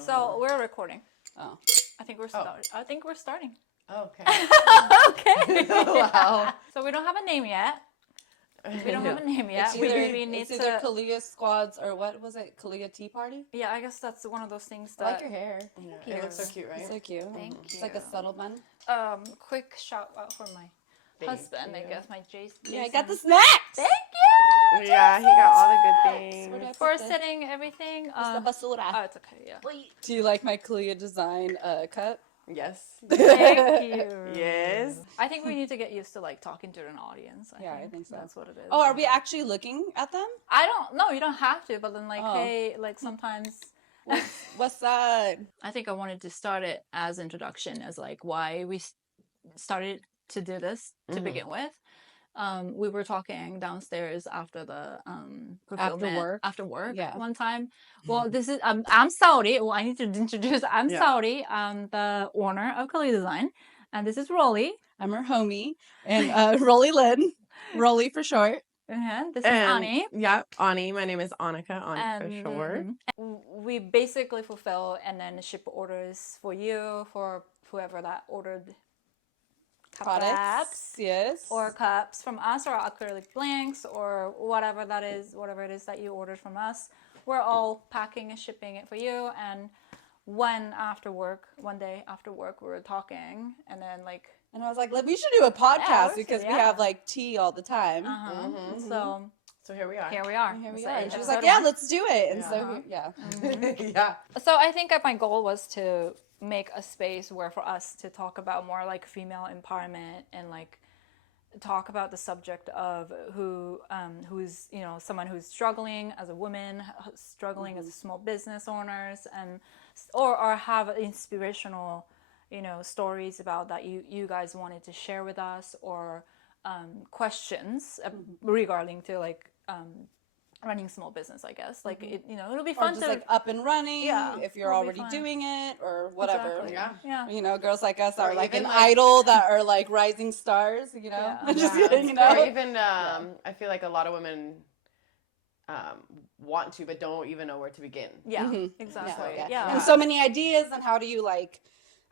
So we're recording. Oh. I think we're starting. Oh, okay. Okay. Wow. So we don't have a name yet. We don't have a name yet. It's either Caluya Squads or what was it? Caluya Tea Party? Yeah, I guess that's one of those things that. I like your hair. you. It looks so cute, right? It's so cute. Thank It's you. like a subtle bun. Quick shout out for my husband, I guess, my Jason. Yeah, I got the snacks! Thank you! Yeah, he got all the good Where do I things. put For this? setting everything. It's the basura. Oh, it's okay, yeah. Do you like my Caluya design cup? Yes. Thank you. Yes. I think we need to get used to like talking to an audience. I think so. That's what it is. Oh, are we actually looking at them? I don't know. You don't have to, but then like, hey, like sometimes. What's that? I think I wanted to start it as introduction, as like why we started to do this to begin with. We were talking downstairs after the after work one time. Well, this is I'm Saori. Well, I need to introduce. I'm Saori. I'm the owner of Caluya Design, and this is Rolly. I'm her homie, and Rolly Lynn, Rolly for short. This is Ani. Yeah, Ani. My name is Annika, Ani for short. We basically fulfill and then ship orders for you, for whoever that ordered Products, yes, or cups from us, or acrylic blanks, or whatever that is, whatever it is that you ordered from us. We're all packing and shipping it for you. And one day after work, we were talking, and then like. And I was like, we should do a podcast because we have like tea all the time. So here we are. Here we are. And she was like, yeah, let's do it. And so, yeah. So I think my goal was to make a space where for us to talk about more like female empowerment and like talk about the subject of who's someone who's struggling as a woman, struggling as a small business owners, and or have inspirational stories about that you guys wanted to share with us, or questions regarding to like running small business, I guess. Like it'll be fun or just to like up and running if you're already doing it or whatever. Exactly. Yeah. Girls like us are like an like, idol that are like rising stars, Just kidding, Or even I feel like a lot of women want to but don't even know where to begin. Yeah, exactly. Yeah. And so many ideas, and how do you like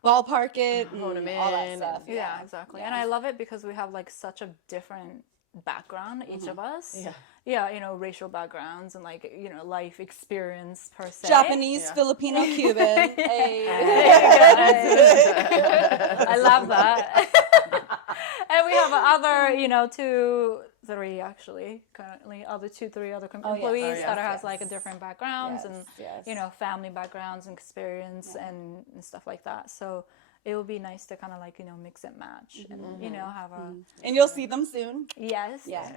ballpark it, hone them in, all that stuff. Yeah, exactly. And I love it because we have like such a different background, each of us. Yeah, racial backgrounds and like life experience per se. Japanese, Filipino, Cuban. I love that. And we have other, three actually currently, three other employees that has like a different backgrounds and family backgrounds and experience and stuff like that. So it would be nice to kind of like mix and match and have a. And you'll see them soon. Yes. Yeah.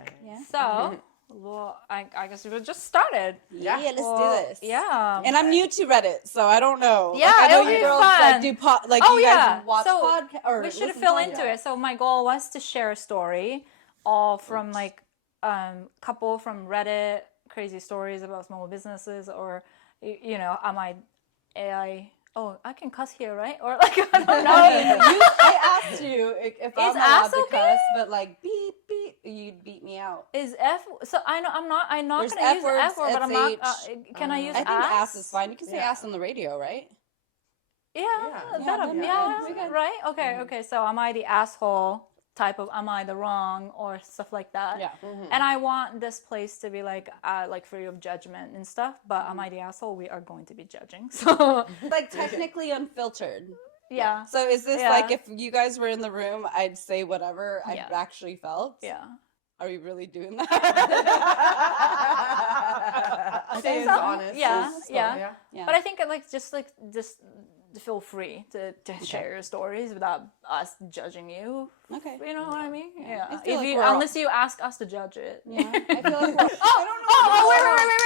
So. Well, I guess we just started. Yeah, let's do this. Yeah. And I'm new to Reddit, so I don't know. Yeah, I know it'll you be girls fun. like do you guys watch podcasts or we should fill into it. So my goal was to share a story, all from like couple from Reddit, crazy stories about small businesses, or am I AI? Oh, I can cuss here, right? Or like I don't know. I asked you if I'm allowed to cuss, but like beep beep, you'd beat me out. Is F? So I'm not There's gonna use F words, F word, but I'm not. Can I use I think ass is fine. You can say ass on the radio, right? Yeah, right? Okay. So am I the asshole type of? Am I the wrong or stuff like that? Yeah. And I want this place to be like free of judgment and stuff. But am I the asshole? We are going to be judging. So like technically unfiltered. Yeah. So is this like if you guys were in the room, I'd say whatever I actually felt? Yeah. Are we really doing that? I think it's honest. Yeah. But I think just feel free to share your stories without us judging you. Okay. You know what I mean? Yeah. Unless you ask us to judge it. Yeah. I feel like wait!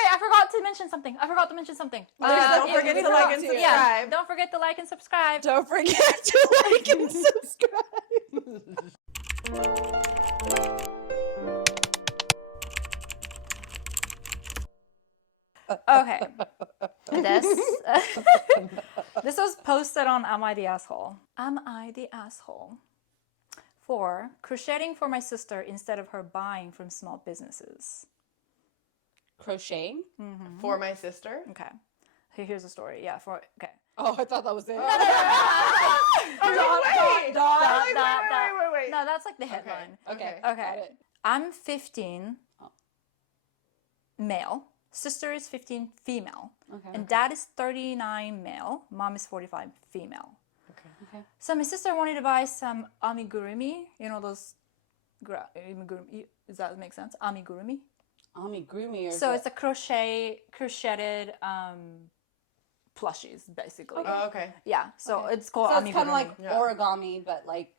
I forgot to mention something. Don't forget to like and subscribe. Yeah. Don't forget to like and subscribe. Don't forget to like and subscribe. Okay. This was posted on Am I the Asshole? Am I the asshole for crocheting for my sister instead of her buying from small businesses? Crocheting? For my sister. Okay. Here's the story. Yeah, okay. Oh, I thought that was it. Wait. No, that's like the headline. Okay. Okay. Got it. I'm 15, male. Sister is 15, female. Okay. And dad is 39, male. Mom is 45, female. Okay. So my sister wanted to buy some amigurumi. You know those amigurumi? Does that make sense? Amigurumi. Amigurumi. So it's a crocheted plushies, basically. Oh, okay. Yeah. So it's called so amigurumi. it's kind of like Yeah. origami, but like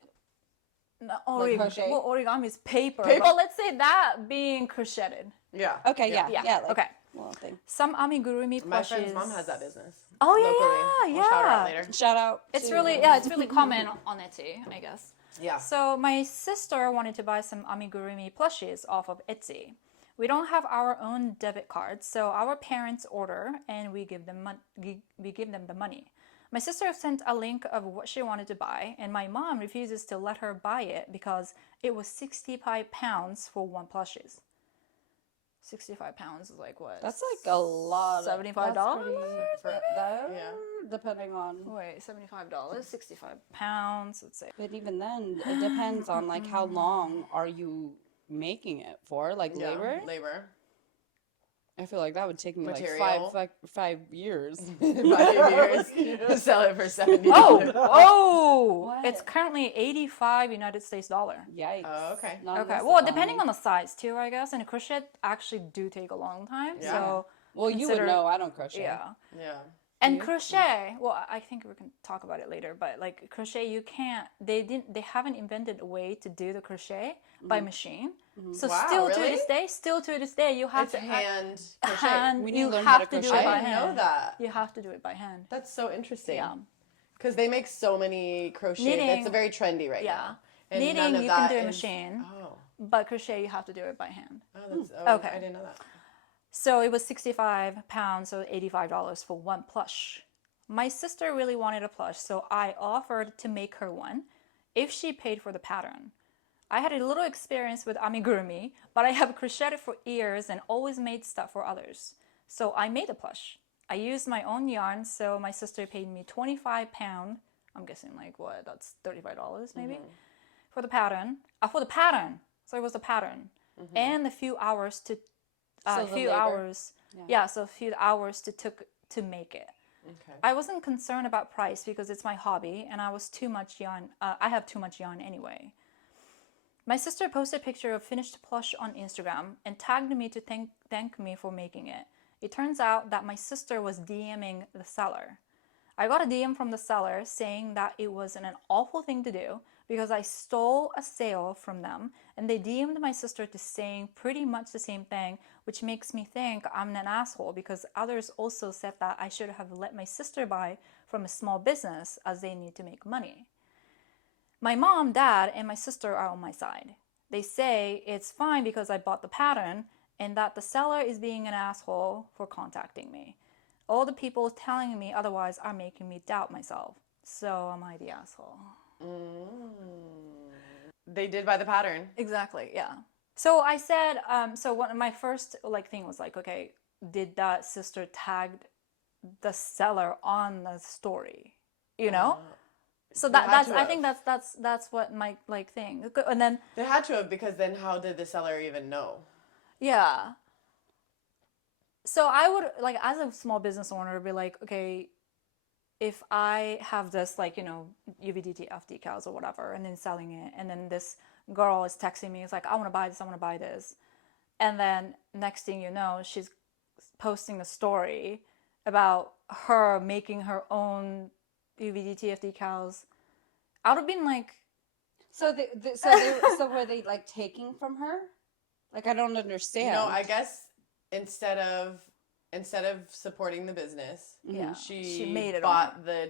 No, crochet? well, origami is paper. Paper? But let's say that being crocheted. Yeah. okay, yeah, Yeah. like, Okay. little thing. Some amigurumi My plushies. friend's mom has that business. Oh locally. yeah, We'll shout her out yeah. later. Shout out. It's to- really common on Etsy, I guess. Yeah. So my sister wanted to buy some amigurumi plushies off of Etsy. We don't have our own debit cards, so our parents order and we give them the money. My sister sent a link of what she wanted to buy, and my mom refuses to let her buy it because it was £65 for one plushies. £65 is like what? That's like a lot. $75? Yeah. Depending on. Wait, $75, £65. Let's say. But even then, it depends on like how long are you making it for, like Yeah. labor. Labor. I feel like that would take me Material. like 5 years. 5 years. Sell it for $70. Oh! What? It's currently 85 United States dollar. Yikes. Oh, okay. Not in Okay. this Well, economy. depending on the size too, I guess. And crochet actually do take a long time. Yeah. So Well, you would consider- know. I don't crochet. yeah. Yeah. And crochet, well, I think we can talk about it later, but like crochet, you can't, they haven't invented a way to do the crochet by machine. So Wow, still really? to this day, you have It's to hand crochet. hand, We need you to learn how to have to do crochet. it by I didn't hand. know that. You have to do it by hand. That's so interesting. Yeah. Because they make so many crochet. Knitting- It's very trendy right Yeah. now. And Knitting, none of you can that do a is- machine, Oh. but crochet, you have to do it by hand. Okay. Okay. I didn't know that. So it was £65, so $85 for one plush. My sister really wanted a plush, so I offered to make her one if she paid for the pattern. I had a little experience with amigurumi, but I have crocheted for years and always made stuff for others. So I made a plush. I used my own yarn, so my sister paid me £25. I'm guessing like what? That's $35 maybe for the pattern. So it was the pattern, and a few hours to So a the few labor. hours. Yeah, so a few hours took to make it. Okay. I wasn't concerned about price because it's my hobby and I was too much yarn. I have too much yarn anyway. My sister posted a picture of finished plush on Instagram and tagged me to thank me for making it. It turns out that my sister was DMing the seller. I got a DM from the seller saying that it was an awful thing to do because I stole a sale from them, and they DM'd my sister to saying pretty much the same thing, which makes me think I'm an asshole because others also said that I should have let my sister buy from a small business as they need to make money. My mom, dad, and my sister are on my side. They say it's fine because I bought the pattern and that the seller is being an asshole for contacting me. All the people telling me otherwise are making me doubt myself. So am I the asshole? They did buy the pattern. Exactly, yeah. So I said, so one my first thing was like, okay, did that sister tag the seller on the story? You know? So They had that's to I think that's what my thing. And then They had to have, because then how did the seller even know? yeah. So I would as a small business owner be like, okay, if I have this UVDTF decals or whatever and then selling it, and then this girl is texting me, it's like, I want to buy this. And then next thing you know, she's posting a story about her making her own UVDTF decals. I would have been like, So so were they like taking from her? Like I don't understand. No, I guess instead of supporting the business, yeah, she made it bought the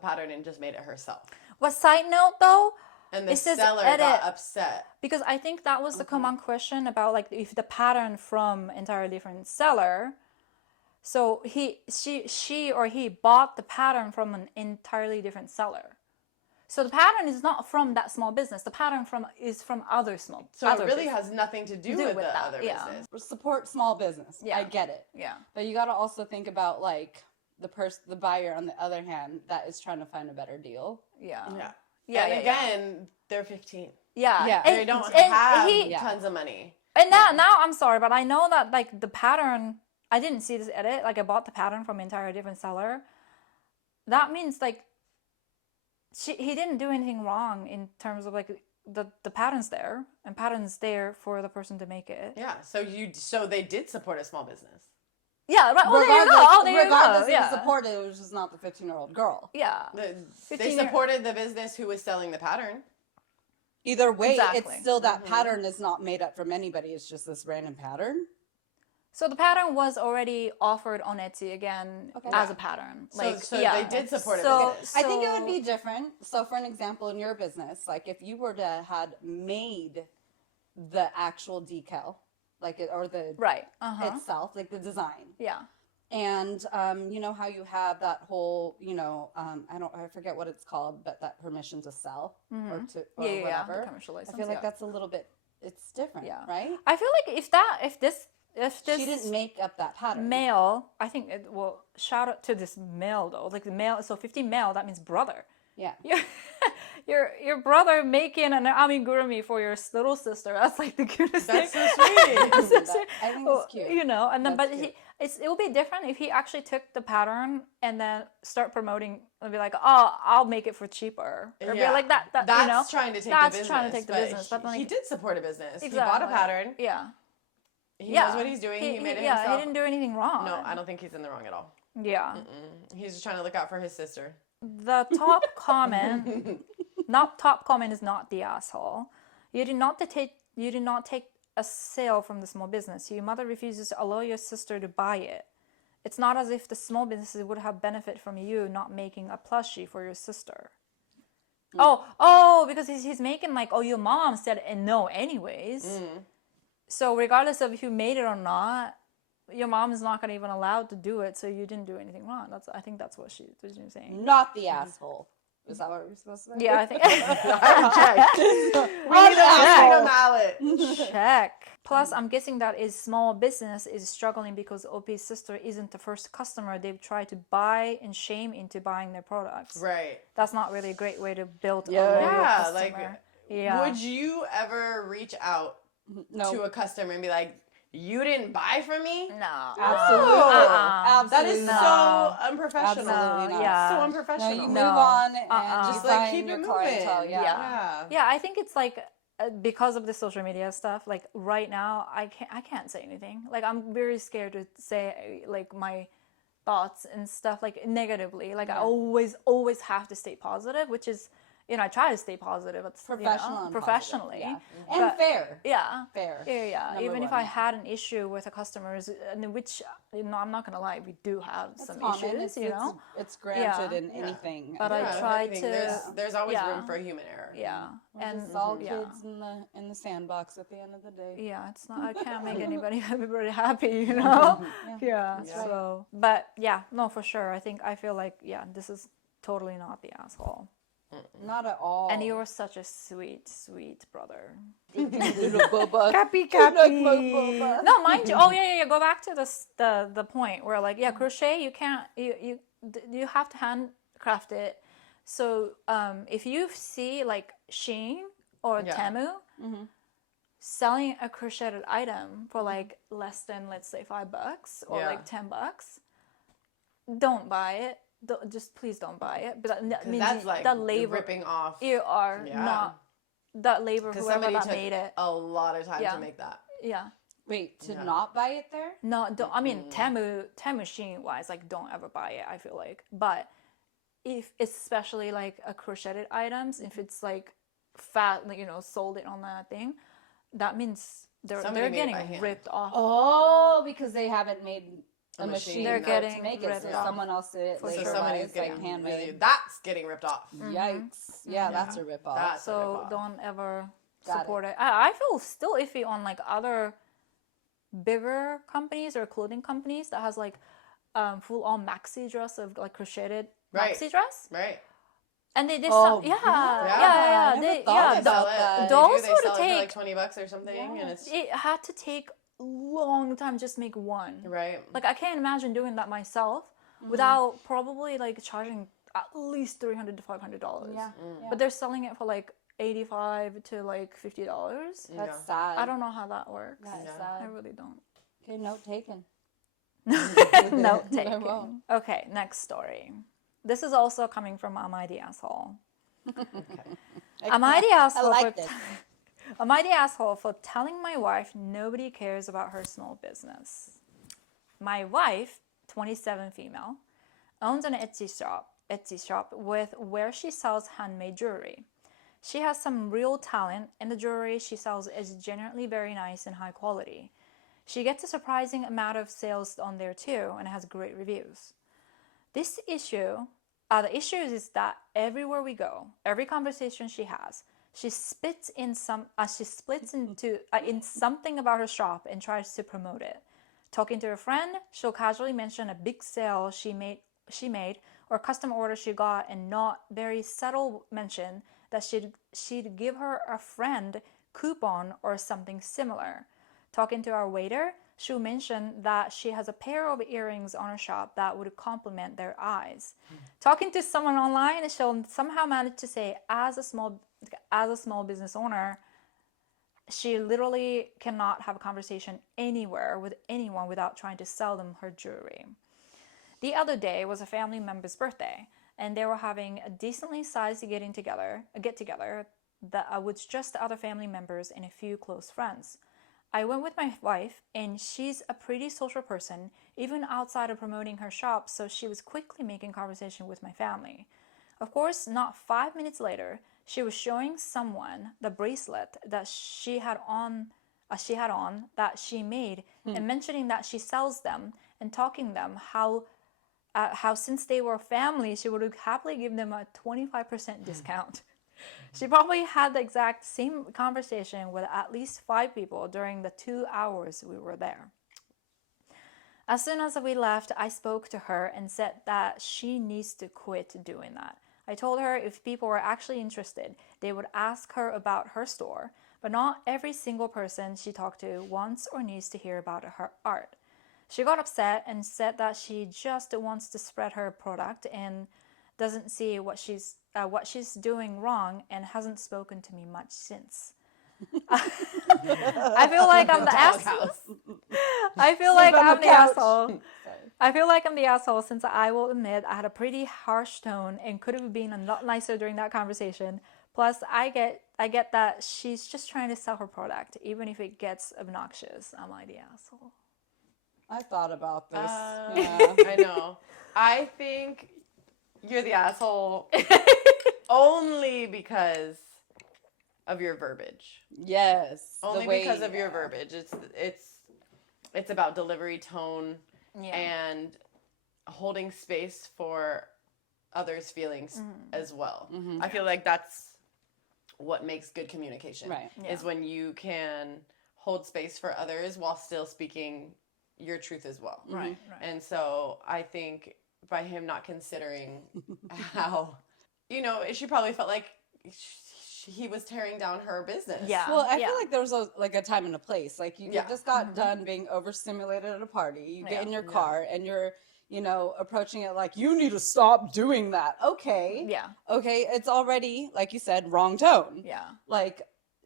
pattern and just made it herself. What side note though? And the It says seller edit. got upset. Because I think that was the common question about if the pattern from entirely different seller. So she or he bought the pattern from an entirely different seller. So the pattern is not from that small business. The pattern is from other small. So other it really business. has nothing to do Do with with the that, other yeah. business. Support small business. Yeah. I get it. Yeah. But you got to also think about like the buyer on the other hand that is trying to find a better deal. Yeah. Yeah. Yeah. And yeah, again, they're 15. Yeah. Yeah. They don't have tons of money. And now I'm sorry, but I know that like the pattern, I didn't see this edit. Like I bought the pattern from an entire different seller. That means like he didn't do anything wrong in terms of like the pattern's there and pattern's there for the person to make it. Yeah. So they did support a small business. Yeah, right. Oh, there you go. Oh, there you go. Regardless Yeah. of the support, it was just not the 15-year-old girl. Yeah. They 15 supported the business who was selling the pattern. Either way, Exactly. it's still that pattern is not made up from anybody. It's just this random pattern. So the pattern was already offered on Etsy again as a pattern. So they did support it. I think it would be different. So, for an example, in your business, like if you were to had made the actual decal, like it or the right itself, like the design, Yeah. and you know how you have that whole, I forget what it's called, but that permission to sell or to or whatever. The commercial license, I feel like that's a little bit. It's different, right? I feel like if this She didn't make up that pattern. male, I think shout out to this male though. Like the male, so 15 male, that means brother. Yeah. Your brother making an amigurumi for your little sister. That's like the cutest That's thing. so sweet. That's so sweet. I think it's cute. You know, and then That's but cute. it will be different if he actually took the pattern and then start promoting and be like, oh, I'll make it for cheaper. Or be like that That's you know, trying to take that's the business. trying to take the business. But he like, did support a business. exactly. He bought a pattern. Yeah. He knows what he's doing. He made it himself. Yeah, he didn't do anything wrong. No, I don't think he's in the wrong at all. Yeah. He's just trying to look out for his sister. The top comment, top comment is not the asshole. You did not take a sale from the small business. Your mother refuses to allow your sister to buy it. It's not as if the small businesses would have benefit from you not making a plushie for your sister. Oh, because he's making like, your mom said no anyways. So regardless of if you made it or not, your mom is not gonna even allowed to do it, so you didn't do anything wrong. I think that's what she was saying. Not the asshole. Is that what we're supposed to say? Yeah, I think. We need a mallet. Check. Plus, I'm guessing that is small business is struggling because OP's sister isn't the first customer they've tried to buy and shame into buying their products. Right. That's not really a great way to build a Yeah. loyal Yeah, customer. like, would you ever reach out to a customer and be like, you didn't buy from me? No. Absolutely. That Absolutely is not. so unprofessional. Absolutely not. Yeah. So No, unprofessional. you move on and Uh-uh. just like keep it your moving. clientele. Yeah. Yeah, I think it's like because of the social media stuff. Like right now, I can't say anything. Like I'm very scared to say like my thoughts and stuff like negatively. Like I always have to stay positive, which is I try to stay positive. It's, Professional and professionally. positive, yeah. And fair. Yeah. Fair. Yeah. Number Even if one, I had an issue with a customer, and which I'm not gonna lie, we do have some common. issues. It's granted Yeah. in anything. But I try to. There's always room for human error. Yeah. And it's all kids in the sandbox at the end of the day. Yeah, it's not. I can't make everybody happy, Yeah. So, but yeah, no, for sure. I feel like this is totally not the asshole. Not at all. And you're such a sweet, sweet brother. Cappy. No, mind you. Oh yeah. Go back to the point where like crochet. You can't. You have to handcraft it. So if you see like Shein or Temu selling a crocheted item for like less than, let's say, $5 or like $10, don't buy it. Please don't buy it. But that means that's like the labor ripping off. You are not that labor. Because Whoever somebody that took made it. a lot of time to make that. Yeah. Wait, to not buy it there? No, don't. I mean, Temu Shein wise, like, don't ever buy it. I feel like, but if especially like a crocheted items, if it's like fat, like, sold it on that thing, that means they're getting ripped off. Oh, because they haven't made a machine. They're getting to make it, ripped so off. someone else did it. So later somebody's on, getting like handmade. that's getting ripped off. Yikes! Yeah, that's a rip off. So don't ever Got support it. I feel still iffy on like other bigger companies or clothing companies that has like full on maxi dress of like crocheted maxi dress. Right. And they Oh, yeah, yeah. yeah. I never They, thought yeah, about They that. dolls do. They would sell it for take like $20 or something, and it's it had to take a long time just to make one. right. Like I can't imagine doing that myself without probably like charging at least $300 to $500. Yeah. But they're selling it for like $85 to like $50. That's Yeah. sad. I don't know how that works. That's Yeah. sad. I really don't. Okay, note taken. Note I taken. won't. Okay, next story. This is also coming from Am I the Asshole? Am I the asshole like for this. Am I the asshole for telling my wife nobody cares about her small business? My wife, 27 female, owns an Etsy shop with where she sells handmade jewelry. She has some real talent, and the jewelry she sells is generally very nice and high quality. She gets a surprising amount of sales on there too, and has great reviews. The issue is that everywhere we go, every conversation she has, she splits into in something about her shop and tries to promote it. Talking to a friend, she'll casually mention a big sale she made or custom order she got, and not very subtle mention that she'd give her a friend coupon or something similar. Talking to our waiter, she'll mention that she has a pair of earrings on her shop that would complement their eyes. Talking to someone online, she'll somehow manage to say, as a small business owner, she literally cannot have a conversation anywhere with anyone without trying to sell them her jewelry. The other day was a family member's birthday, and they were having a decently sized get together with just other family members and a few close friends. I went with my wife, and she's a pretty social person, even outside of promoting her shop, so she was quickly making conversation with my family. Of course, not 5 minutes later, she was showing someone the bracelet that she had on that she made, and mentioning that she sells them, and talking them how since they were family, she would happily give them a 25% discount. She probably had the exact same conversation with at least 5 people during the 2 hours we were there. As soon as we left, I spoke to her and said that she needs to quit doing that. I told her if people were actually interested, they would ask her about her store, but not every single person she talked to wants or needs to hear about her art. She got upset and said that she just wants to spread her product and doesn't see what she's doing wrong, and hasn't spoken to me much since. I feel like I'm the asshole. I feel like I'm the asshole. I feel like I'm the asshole since I will admit I had a pretty harsh tone and could have been a lot nicer during that conversation. Plus, I get that she's just trying to sell her product, even if it gets obnoxious. Am I the asshole? I thought about this. I know. I think you're the asshole only because of your verbiage. Yes. Only because of your verbiage. It's about delivery, tone, and holding space for others' feelings as well. I feel like that's what makes good communication. Right. Is when you can hold space for others while still speaking your truth as well. Right. And so I think by him not considering how, she probably felt like he was tearing down her business. Yeah. Well, I feel like there was a time and a place. Like you just got done being overstimulated at a party. You get in your car and you're, approaching it like, you need to stop doing that. Okay. Yeah. Okay. It's already, like you said, wrong tone. Yeah. Like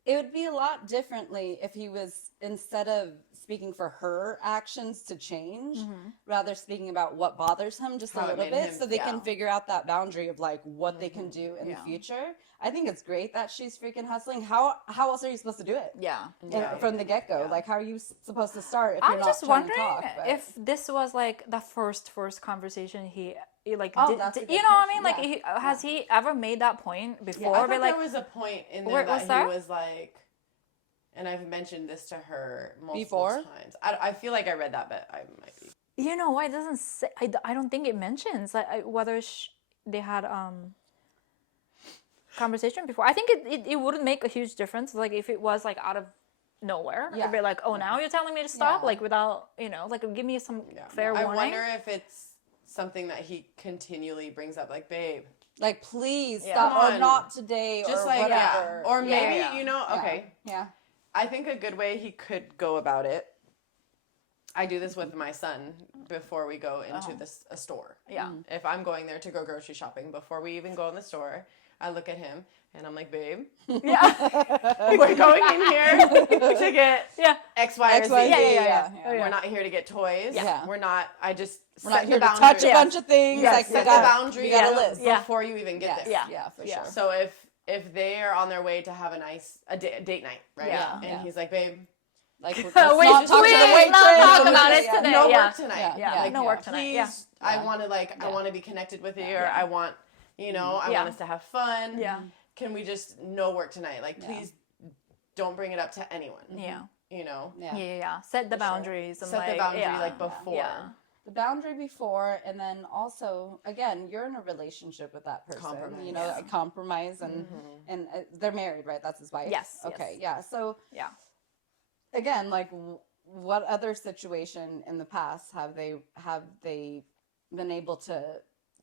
it would be a lot differently if he was, instead of speaking for her actions to change, rather speaking about what bothers him just a little bit, so they can figure out that boundary of like what they can do in the future. I think it's great that she's freaking hustling. How else are you supposed to do it? Yeah. From the get-go. Yeah. Like, how are you supposed to start if I'm you're not just trying wondering to talk? if this was like the first conversation he like that's a did, good you know what I mean? question. Like has he ever made that point before? I thought But, like, there was a point in there Where- that was he there? was like, and I've mentioned this to her multiple Before? times. I feel like I read that, but I might be. you know why it doesn't say? I don't think it mentions like whether they had conversation before. I think it wouldn't make a huge difference. Like if it was like out of nowhere, Yeah. it'd be like, oh, now you're telling me to stop, Yeah. like without like give me some fair warning. I wonder if it's something that he continually brings up, like, babe, like, please Yeah. stop, Come or on. not today, just or like, whatever. or maybe, Yeah. you know, okay. Yeah. I think a good way he could go about it, I do this with my son before we go into a store. Yeah. If I'm going there to go grocery shopping, before we even go in the store, I look at him and I'm like, babe, Yeah. we're going in here to get Yeah. X, Y, or Z. Yeah. We're not here to get toys. Yeah. We're not, I just We're set not here the to boundary. touch a bunch of things. Yes. Like, Set we the got boundary we got a list. Yeah. before you even get Yes. there. Yeah, for Yeah. sure. So if they are on their way to have a date night, right? Yeah. And Yeah. he's like, babe, Like, let's Wait, not talk to the please waitress. not talk and about we- it yeah. today. no Yeah. work tonight. Yeah. Yeah. Like, No work tonight. Please, Yeah. I want to I Yeah. want to be connected with you. Or Yeah. I want, I Yeah. want us to have fun. Yeah. Can we just no work tonight? Like, Yeah. please don't bring it up to anyone. Yeah. Yeah. Yeah. Set the boundaries. And Set the boundary like before. Yeah. The boundary before, and then also, again, you're in a relationship with that person. Compromise. A compromise, and they're married, right? That's his wife. Yes, Okay. yes. Yeah. So Yeah. again, like, what other situation in the past have they been able to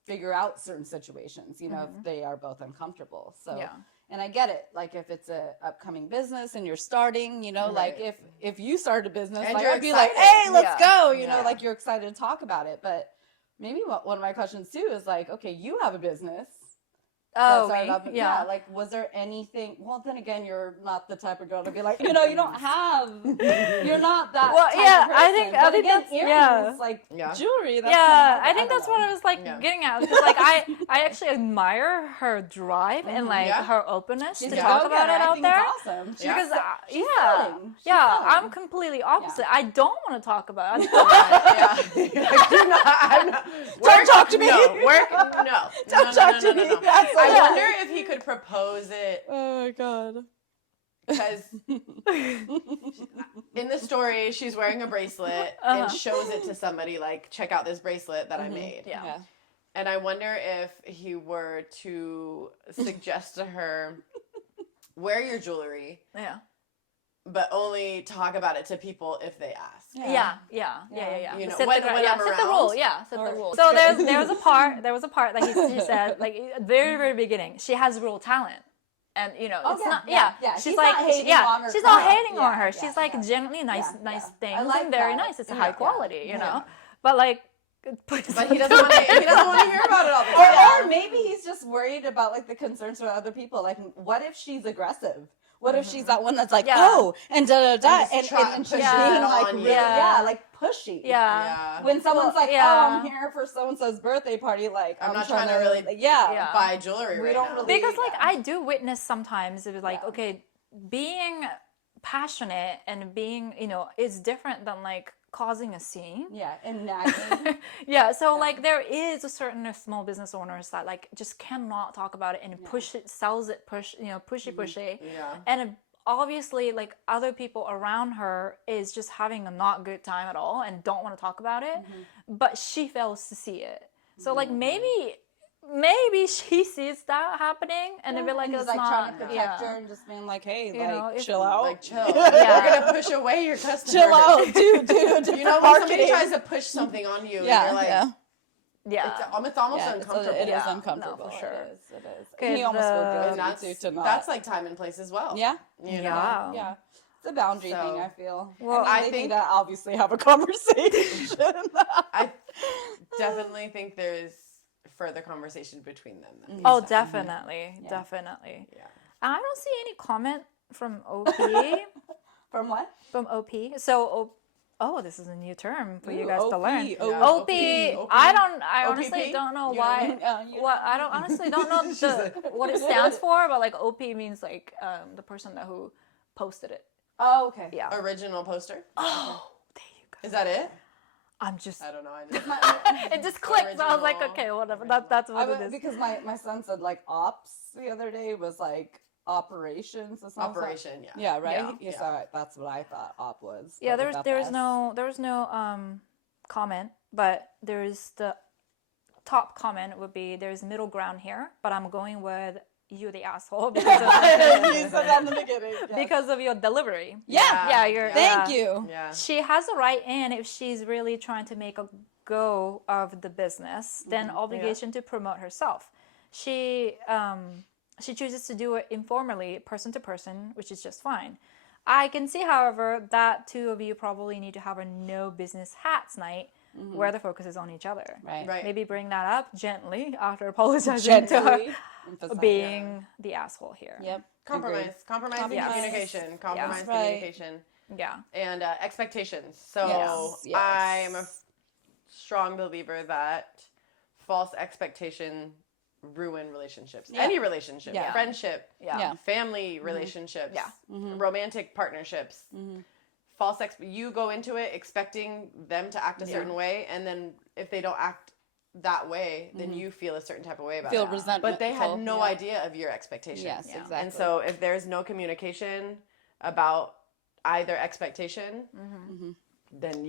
figure out certain situations? If they are both uncomfortable. So. Yeah. And I get it. Like, if it's a upcoming business and you're starting, like, Right. if you start a business, And like, you're I'd be like, excited. hey, let's Yeah. go. Yeah. Like, you're excited to talk about it. But maybe one of my questions too is like, okay, you have a business. Oh, that started me? up- Yeah. Like, was there anything? Well, then again, you're not the type of girl to be like, you don't have, you're not that. Well, type yeah, of person. I think But again, that's- yeah. earrings, like Yeah. jewelry. That's Yeah, kinda hard. I think don't that's what know. I was like Yeah. getting at. Because like I actually admire her drive and like Yeah. her openness She's to a talk about go-getter. it I out think there. it's awesome. She's Because she's yeah, selling. She's yeah, selling. I'm completely opposite. I don't want to talk about it. Yeah. Like, I'm not. Don't talk to me. No, work. No. Don't talk to me. That's I okay. wonder if he could propose it Oh my god. because in the story she's wearing a bracelet and shows it to somebody like, check out this bracelet that I made. Yeah. And I wonder if he were to suggest to her, wear your jewelry, Yeah. but only talk about it to people if they ask. Yeah. You know, Set when the, I'm set the around. rule. Yeah, set the Or- rule. So there was a part that he said like very beginning. She has real talent. And it's Okay, not yeah. She's She's like not hating on her she's not craft. hating on her. Yeah, She's yeah, like yeah. genuinely nice Yeah. nice I things like and very that. nice. It's Yeah, high yeah. quality, Yeah. But like But he doesn't want to. He doesn't want to hear about it all the time. Or maybe he's just worried about like the concerns with other people. Like, what if she's aggressive? What if she's that one that's like, Yeah. oh, and da da da, just and push she's it being like, on you. really, Yeah. like pushy. Yeah. When someone's like, yeah. oh, I'm here for so and so's birthday party, like I'm not trying to really yeah. buy jewelry We right don't now. really- Because like Yeah. I do witness sometimes it was like Yeah. okay, being passionate and being is different than like causing a scene. Yeah, and nagging. Yeah, so like there is a certain small business owners that like just cannot talk about it and push it, sells it, pushy, Yeah. and obviously like other people around her is just having a not good time at all and don't want to talk about it, but she fails to see it. So like maybe she sees that happening and it'd be like and it's he's like not trying to protect yeah. her and just being like, hey, You know, like if- chill out. Like chill. Yeah. You're gonna push away your customer. Chill out, dude. You know when somebody tries to push something on you, and you're like, Yeah. it's almost uncomfortable. It is Yeah, uncomfortable. no, for sure. It is. Okay, And he almost the- will And guilt that's you too to not. that's like time and place as well. Yeah. You know? Yeah. Yeah. It's a boundary So- thing, I feel. Well, I I think think- that obviously have a conversation. I definitely think there's further conversation between them. That Oh, needs to happen. definitely, Yeah. definitely. Yeah. I don't see any comment from OP. From what? From OP. So, oh, this is a new term for you guys to OP. learn. Yeah. OP. OP. I OPP? honestly don't know You why. know What I don't honestly don't know She's like- what it stands for, but like OP means like the person who posted it. Oh, okay. Yeah. Original poster. Oh, there you go. Is that it? I'm just. I don't know. I just, It just clicked. So I was like, Original. okay, whatever. That's what it is. Because my son said like ops the other day was like operations or something. Operation. Yeah. Yeah, right. Yeah. Yeah. So that's what I thought op was. Yeah, but without there the was S. there was no comment, but there's the top comment would be there's middle ground here, but I'm going with you the asshole because You said that in the beginning. Yes. because of your delivery. Yeah. Yeah, you're Thank yeah. you. Yeah. She has a right in if she's really trying to make a go of the business than obligation to promote herself. She chooses to do it informally, person to person, which is just fine. I can see, however, that two of you probably need to have a no business hats night where the focus is on each other. Right. Maybe bring that up gently after apologizing to her being the asshole here. Yep. Compromise in communication. Compromise communication. Yeah. And expectations. So I'm a strong believer that false expectation ruin relationships. Any relationship, friendship, family relationships, romantic partnerships. You go into it expecting them to act a certain way, and then if they don't act that way, then you feel a certain type of way about it. Resentment. But they had no idea of your expectations. Yes, exactly. And so if there's no communication about either expectation, then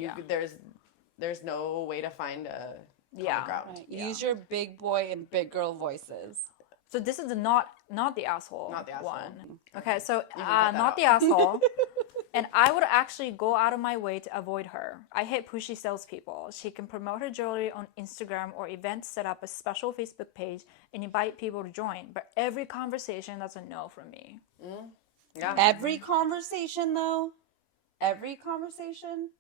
there's no way to find a common ground. Right. Use your big boy and big girl voices. So this is not the asshole. Not the asshole. One. Okay, so not the asshole. And I would actually go out of my way to avoid her. I hate pushy salespeople. She can promote her jewelry on Instagram or events, set up a special Facebook page, and invite people to join. But every conversation, that's a no from me. Yeah. Every conversation, though? Every conversation?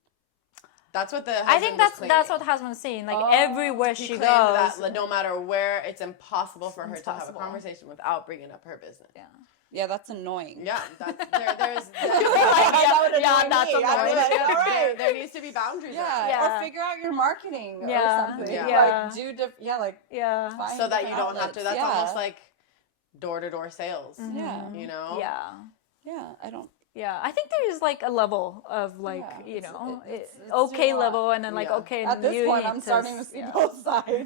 That's what the husband I think that's what the husband was saying. Like everywhere she goes, that no matter where, it's impossible for her to have a conversation without bringing up her business. Yeah, that's annoying. Yeah, there's that's annoying. There needs to be boundaries. Or figure out your marketing or something. So that you don't have to. That's almost like door-to-door sales. You know. Yeah, I think there is like a level of like, it's level and then like, okay. At this point, I'm starting to see both sides.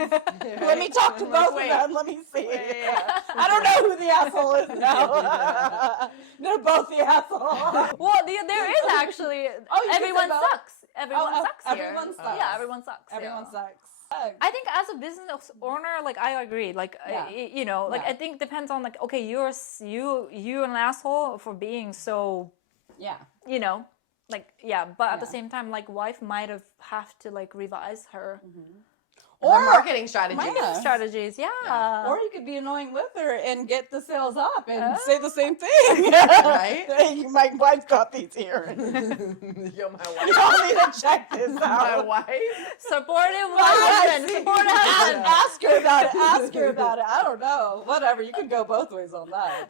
Let me talk to both of them. Let me see. I don't know who the asshole is now. They're both the asshole. Well, there is actually, everyone sucks. Everyone sucks here. Everyone sucks. Yeah, everyone sucks. Everyone sucks. I think as a business owner, like I agree, like I think depends on like, okay, you're an asshole for being so, but at the same time, like wife might have to like revise her or marketing strategies. Or you could be annoying with her and get the sales up and say the same thing. Right? Hey, my wife got these here. Yo, my wife. Y'all need to check this out. My wife. Supportive husband. Supportive husband. Ask her about it. I don't know. Whatever. You could go both ways on that.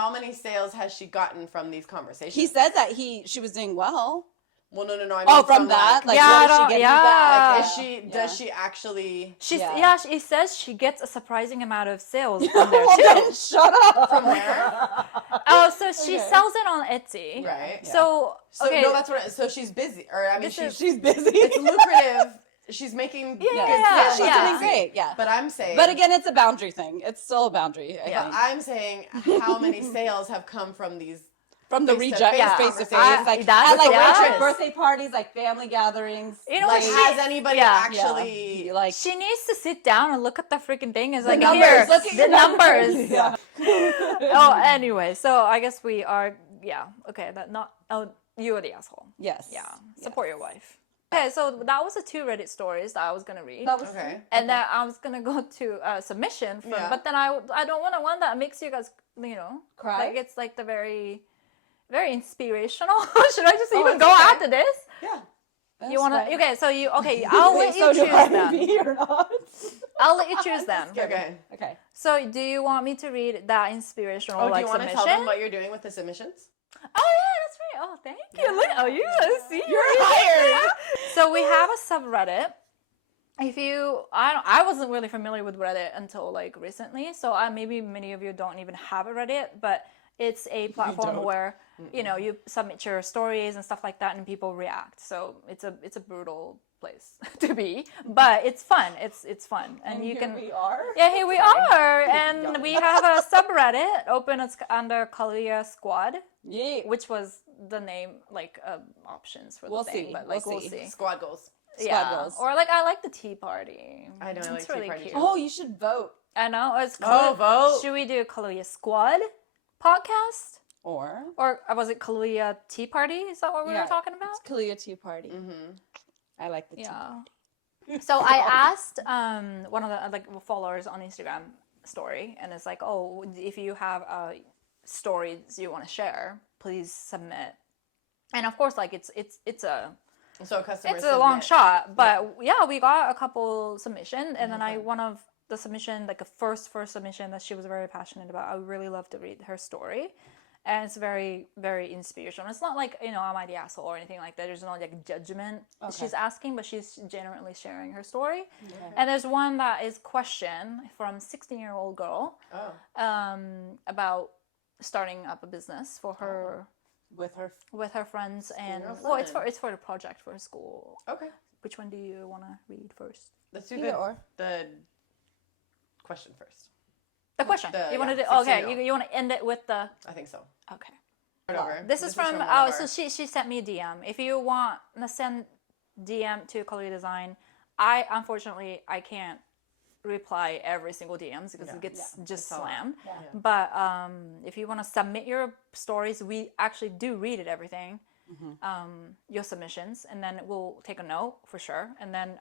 How many sales has she gotten from these conversations? He said that she was doing well. Well, no. I mean, from that, like, what is she getting back? Like, does she actually? She says she gets a surprising amount of sales from there too. Then shut up. From where? So she sells it on Etsy. Right. So no, that's what. So she's busy, or I mean, she's busy. It's lucrative. She's making good sales. She's doing great. Yeah. But I'm saying. But again, it's a boundary thing. It's still a boundary. But I'm saying, how many sales have come from these? From the face to face, like birthday parties, like family gatherings. Like, has anybody actually like? She needs to sit down and look at the freaking thing. It's like numbers. Here, Look at the numbers. Numbers. So I guess we are. Okay. You are the asshole. Yes. Yeah. Support your wife. Okay, so that was the 2 Reddit stories that I was gonna read. That was and then I was gonna go to submission but then I don't want one that makes you guys cry. Like it's like the very inspirational. Should I just even go after this? Yeah. You wanna? Okay, so I'll let you choose them. Or not? I'll let you choose them. Okay. So, do you want me to read that inspirational do you want submission? to tell them what you're doing with the submissions? Oh yeah, that's right. Oh, thank you. Look, you're hired. So we have a subreddit. I wasn't really familiar with Reddit until like recently. So maybe many of you don't even have a Reddit, but it's a platform where you submit your stories and stuff like that, and people react. So it's a brutal place to be, but it's fun. It's fun, and you can. We are. Yeah, here we are, and we have a subreddit open. It's under Caluya Squad, which was the name options for the thing. But we'll see. Squad goals. Goals. Or I like the Tea Party. I know. It's like really tea party cute. too. Oh, you should vote. I know. Vote. Should we do Caluya Squad podcast? Or was it Caluya Tea Party? Is that what we were talking about? It's Caluya Tea Party. Mm-hmm. I like the tea party. So I asked one of the like followers on Instagram story, and it's like, oh, if you have stories you want to share, please submit. And of course, like it's a long shot, but yeah, we got a couple submissions, and then one of the submission, like a first submission that she was very passionate about. I would really love to read her story. And it's very, very inspirational. It's not like, am I the asshole or anything like that. There's no like judgment she's asking, but she's genuinely sharing her story. Okay. And there's one that is question from 16-year-old girl about starting up a business for her with her friends, and it's for the project for her school. Okay. Which one do you want to read first? Let's do the question first. The question. You want to do? Okay. You want to end it with the? I think so. Okay. This is from. So she sent me a DM. If you want to send DM to Caluya Design, unfortunately I can't reply every single DMs because it gets just slammed. Yeah. But if you want to submit your stories, we actually do read it, everything, your submissions, and then we'll take a note for sure, and then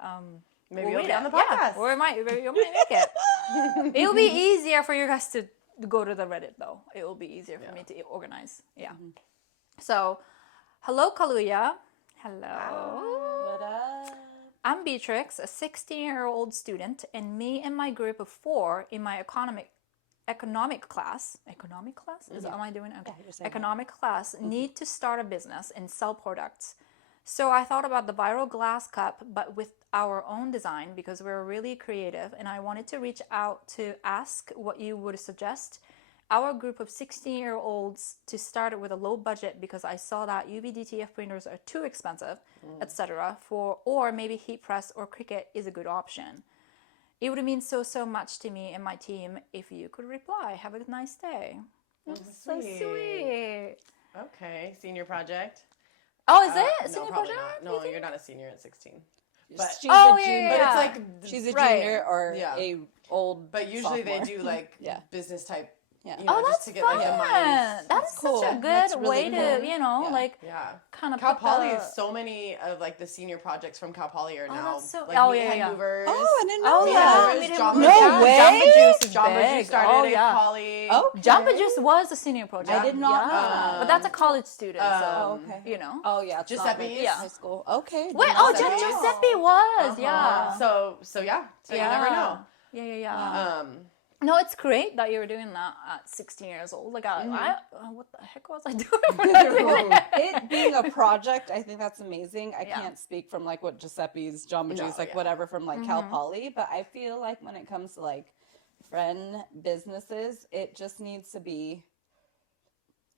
maybe you'll be on the podcast. Yeah, or you might make it. It'll be easier for you guys to go to the Reddit though. It will be easier for me to organize. Yeah. So, hello Caluya. Hello. What up? I'm Beatrix, a 16-year-old student, and me and my group of 4 in my economic class. Economic class? Am I doing okay? Yeah, economic class need to start a business and sell products. So I thought about the viral glass cup, but with our own design because we're really creative, and I wanted to reach out to ask what you would suggest our group of 16-year-olds to start with a low budget because I saw that UV-DTF printers are too expensive, etc. Or maybe heat press or Cricut is a good option. It would mean so much to me and my team if you could reply. Have a nice day. That's so sweet. Okay, senior project. Oh, is it? Senior project? No, you're not a senior at 16. But she's a junior. But it's like she's a junior or a old. But usually sophomore. they do like business type. Yeah. That's just to get fun. Like, the minds. That's cool. such a good way to, like, kind of Cal Poly is so many of like the senior projects from Cal Poly are now like movers. Oh, I didn't know that. No way. Jamba Juice is big. Started at Poly. Okay. Jamba Juice was a senior project. I did not know that. But that's a college student, so, Oh, yeah. Giuseppe's. High school. Okay. Wait, Giuseppe was, So you never know. Yeah. No, it's great that you were doing that at 16 years old. Like, what the heck was I doing? It being a project, I think that's amazing. I can't speak from like what Giuseppe's, Jamba Juice, whatever from like Cal Poly, but I feel like when it comes to like friend businesses, it just needs to be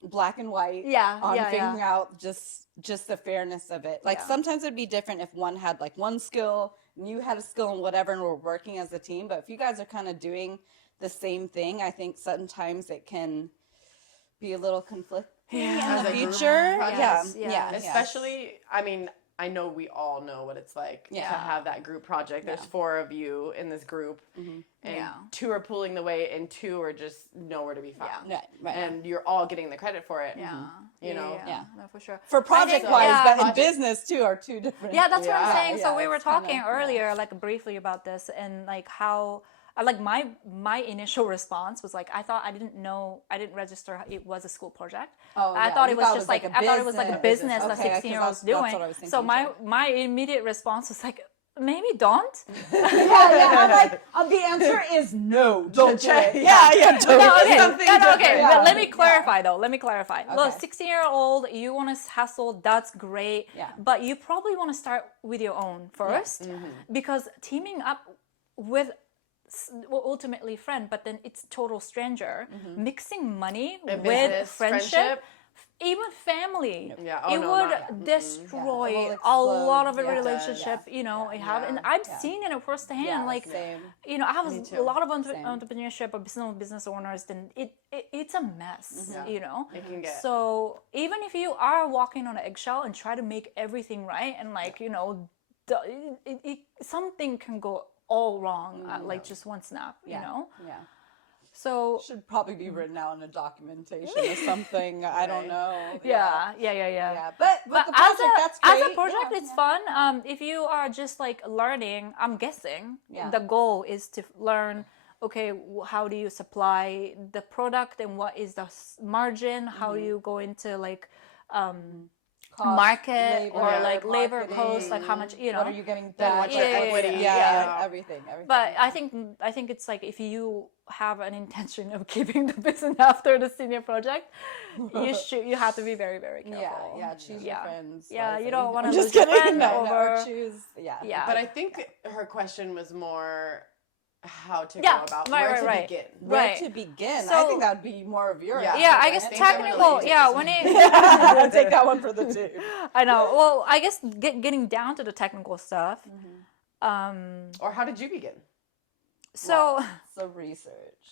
black and white on figuring out just the fairness of it. Like sometimes it'd be different if one had like one skill and you had a skill and whatever, and we're working as a team. But if you guys are kind of doing the same thing, I think sometimes it can be a little conflicting in the future. Especially, I mean, I know we all know what it's like to have that group project. There's 4 of you in this group, and 2 are pulling the weight, and 2 are just nowhere to be found. And you're all getting the credit for it. You know? No, for sure. For project-wise, but in business, too, are 2 different. Yeah, that's what I'm saying. So we were talking earlier, like, briefly about this, and, like, how... Like my initial response was like I didn't register it was a school project. I thought it was just like a business that 16-year-olds doing. So my immediate response was like maybe don't. I'm like the answer is no. Don't check. Okay. But let me clarify though. Okay. Look, 16-year-old, you want to hustle, that's great. But you probably want to start with your own first because teaming up with ultimately friend, but then it's total stranger. Mixing money with friendship, even family, it would destroy a lot of a relationship. And I've seen it firsthand. I have a lot of entrepreneurship or business owners, and it's a mess. It can get. So even if you are walking on an eggshell and try to make everything right, and something can go all wrong at like just one snap, you know? So Should probably be written out in a documentation or something. I don't know. yeah. But But the project, that's great. as a project, it's fun. If you are just like learning, I'm guessing the goal is to learn. Okay, how do you supply the product, and what is the margin? How do you go into like Cost, market labor, or like labor marketing, cost, like how much, you know? What are you getting back? equity, Everything. But I think it's like if you have an intention of keeping the business after the senior project, you have to be very, very careful. Choose your friends. Yeah, wisely. you don't want I'm to just lose your kidding. friend No, over. or choose. Yeah. But I think her question was more how to Yeah, go about right, where right, to right. begin. Where Right. to begin? So- I think that would be more of your. Yeah. Yeah, I guess think I'm gonna technical. let you Yeah, take when this it. Take that one for the team. I know. Well, I guess getting down to the technical stuff. Or how did you begin? So So research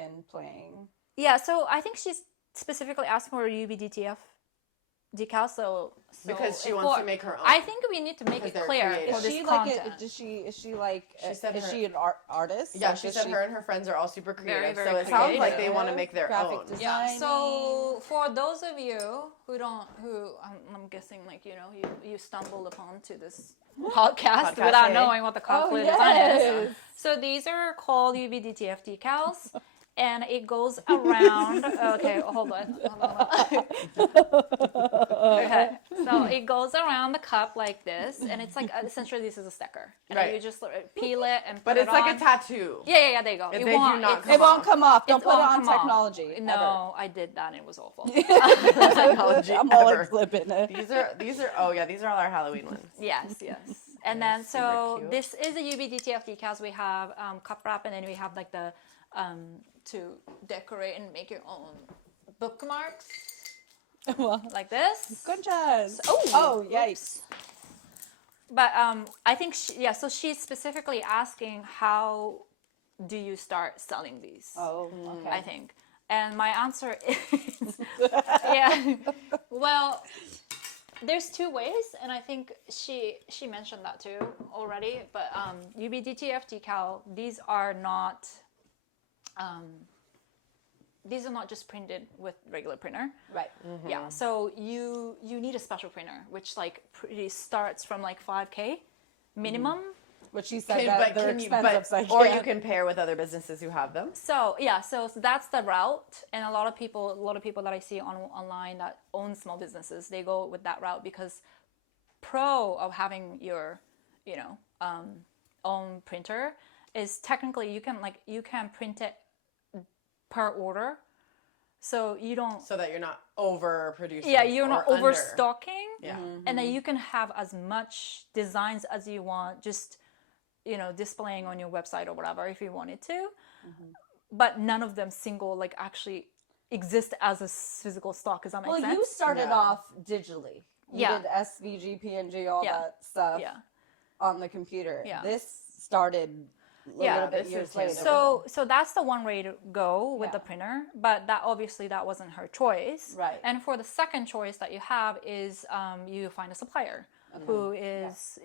and playing. yeah, so I think she's specifically asked for a UBDTF decal. So Because she if wants for- to make her own. I think we need to make Because it they're clear creative. for Is this she like content. is she like She said is her- she an artist? Yeah, Like, she is said her and her friends are all super creative, very so it sounds like creative. they want to make their Graphic own. design. Yeah. So for those of you who I'm guessing like you stumbled upon to this podcast without eh? knowing what the calculator design is. So these are called UVDTF decals, and it goes around. Okay, hold on. Okay, so it goes around the cup like this, and it's like essentially this is a sticker, and Right. you just peel it and put But it it's like on. a tattoo. Yeah, there you go. They It do won't. not It's- come It won't come off. Don't it put it won't on come off. technology. No, I did that and it was awful. Technology I'm all ever. like flipping it. These are oh yeah, these are all our Halloween ones. Yes. And then super so cute. this is the UBDTF decals. We have cup wrap, and then we have like the to decorate and make your own bookmarks Well, like this. conchas. Oh, yikes. But I think so she's specifically asking how do you start selling these? Oh, okay. I think. And my answer is yeah. Well, there's two ways, and I think she mentioned that too already. But UBDTF decal, these are not just printed with regular printer. Right. Yeah. So you need a special printer, which like pretty starts from like 5K minimum. But she said that they're expensive. So or you can pair with other businesses who have them. So yeah, so that's the route, and a lot of people that I see online that own small businesses, they go with that route because pro of having your own printer is technically you can print it per order, so you don't. So that you're not overproducing. Yeah, you're not or under. overstocking. Yeah. And then you can have as much designs as you want, just displaying on your website or whatever if you wanted to, but none of them like actually exist as a physical stock. Does that make sense? Well, you started off digitally. You Yeah. did SVG, PNG, all that stuff on the computer. Yeah. This started a little bit this years is later. So that's the one way to go with the printer, but that wasn't her choice. Right. And for the second choice that you have is you find a supplier who is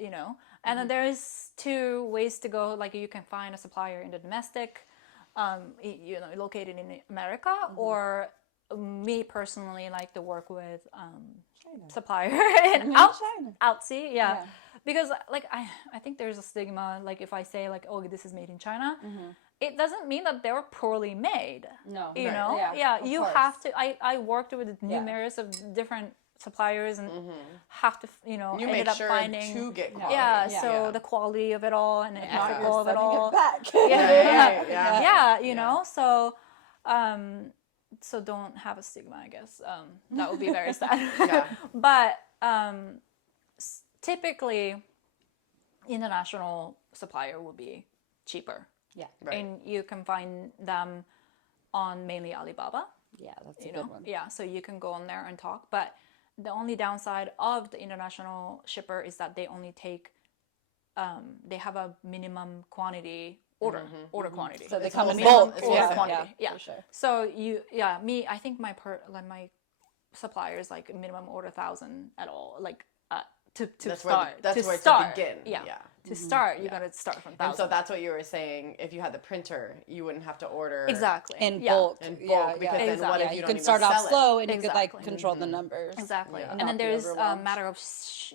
and then there's two ways to go. Like you can find a supplier in the domestic, located in America, or me personally like to work with supplier in China. Outsea, yeah. Because like I think there's a stigma, like if I say like, oh, this is made in China, it doesn't mean that they're poorly made. No. You Right. know? Yeah, of you course. have to I worked with numerous of different suppliers and have to You ended make up sure finding to get quality. so the quality of it all and the ethical of it Sending all. it back. Yeah, so so don't have a stigma, I guess. That would be very sad. But typically international supplier will be cheaper. Yeah. Right. And you can find them on mainly Alibaba. Yeah, that's a good one. Yeah, so you can go on there and talk. But the only downside of the international shipper is that they only take they have a minimum quantity order quantity. So they It's come in wholesale. bulk. It's order wholesale. quantity. Yeah, Yeah. for sure. So I think my supplier is like minimum order 1,000 at all, like to That's start. That's to where start. to begin. Yeah. Yeah. To start, you gotta start from And thousands. so that's what you were saying. If you had the printer, you wouldn't have to order Exactly. in bulk. in bulk because then what if you you don't can even start off sell it? slow and you could Exactly. like control the numbers. Exactly. Yeah. And Not then be there's a overwhelmed. matter of